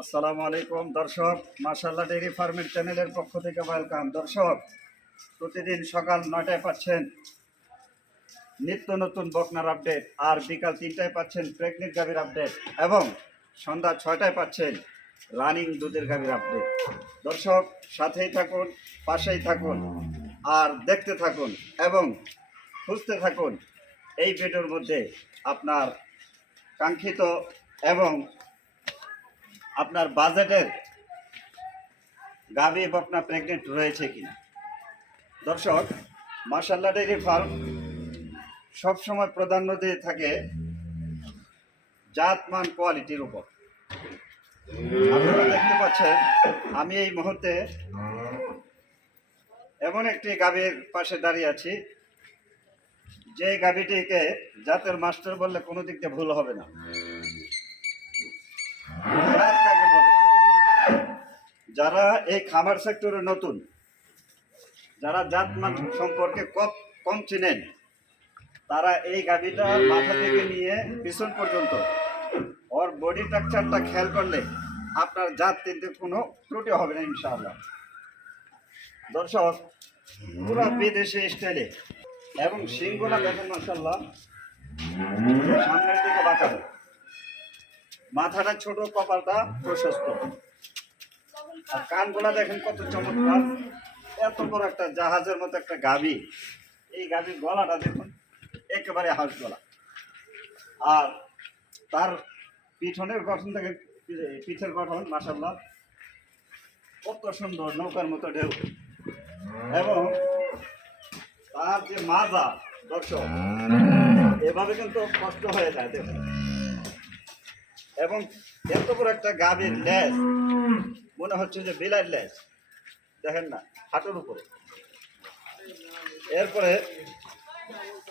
আসসালামু আলাইকুম দর্শক, মাশাআল্লাহ ডেইরি ফার্মের চ্যানেলের পক্ষ থেকে ওয়েলকাম। দর্শক, প্রতিদিন সকাল 9টায় পাচ্ছেন নিত্য নতুন বকনার আপডেট, আর বিকাল 3টায় পাচ্ছেন প্রেগনেন্ট গাভীর আপডেট, এবং সন্ধ্যা 6টায় পাচ্ছেন রানিং দুধের গাভীর আপডেট। দর্শক, সাথেই থাকুন, পাশেই থাকুন, আর দেখতে থাকুন এবং খুঁজতে থাকুন এই ভিডিওর মধ্যে আপনার কাঙ্ক্ষিত এবং আপনার বাজেটের গাভী বকনা প্রেগনেন্ট রয়েছে কিনা। দর্শক, মাশাআল্লাহ ডেইরি ফার্ম সবসময় প্রাধান্য দিয়ে থাকে জাতমান কোয়ালিটির উপর। আপনারা দেখতে পাচ্ছেন আমি এই মুহূর্তে এমন একটি গাভীর পাশে দাঁড়িয়ে আছি, যে গাভীটিকে জাতের মাস্টার বললে কোনো দিক দিয়ে ভুল হবে না। জাত কাকে বলে? যারা এই খামার সেক্টরে নতুন, যারা জাতমান সম্পর্কে কম চিনেন, তারা এই গাভীটা মাথা থেকে নিয়ে পিছন পর্যন্ত ওর বডি স্ট্রাকচারটা খেয়াল করলে আপনার জাত চিনতে কোনো ত্রুটি হবে না ইনশাআল্লাহ। দর্শক, পুরো বিদেশি স্টাইলে এবং শিংগুলা দেখেন মাশাআল্লাহ সামনের দিকে বাঁকানো, মাথাটা ছোট, কপালটা প্রশস্ত, আর কানগুলা দেখেন কত চমৎকার। এত বড় একটা জাহাজের মতো একটা গাভী, এই গাভীর গলাটা দেখুন একেবারে হাঁস গলা, আর তার পিছনের গঠন থেকে পিঠের গঠন মাশাআল্লাহ কত সুন্দর, নৌকার মতো ঢেউ। এবং তার যে মাজা, দর্শক এভাবে কিন্তু কষ্ট হয়ে যায় দেখুন। এবং এত বড় একটা গাভীর লেজ মনে হচ্ছে যে বিলাইয়ের লেজ, দেখেন না হাঁটুর উপরে। এরপরে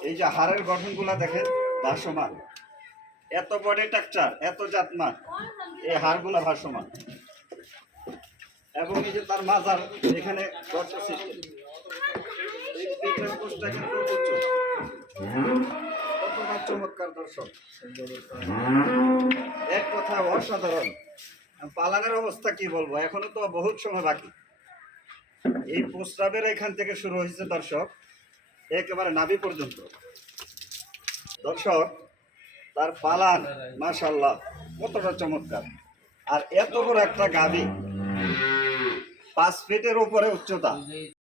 এই যে হাড়ের গঠনগুলা দেখেন ভাসমান, এত বডি স্ট্রাকচার, এত জাতমান, এই হাড়গুলা ভাসমান। এবং এই যে তার মাজার এখানে গর্ত সৃষ্টি, এই পিঠের কোষটা কিন্তু উচ্চ, কতটা চমৎকার। দর্শক, এক কথা অসাধারণ। পালানের অবস্থা কি বলবো, এখনো তো বহুত সময় বাকি। এই প্রস্রাবের এখান থেকে শুরু হয়েছে দর্শক একেবারে নাভি পর্যন্ত। দর্শক, তার পালান মাশাআল্লাহ কতটা চমৎকার। আর এত বড় একটা গাভী, 5 ফিটের উপরে উচ্চতা।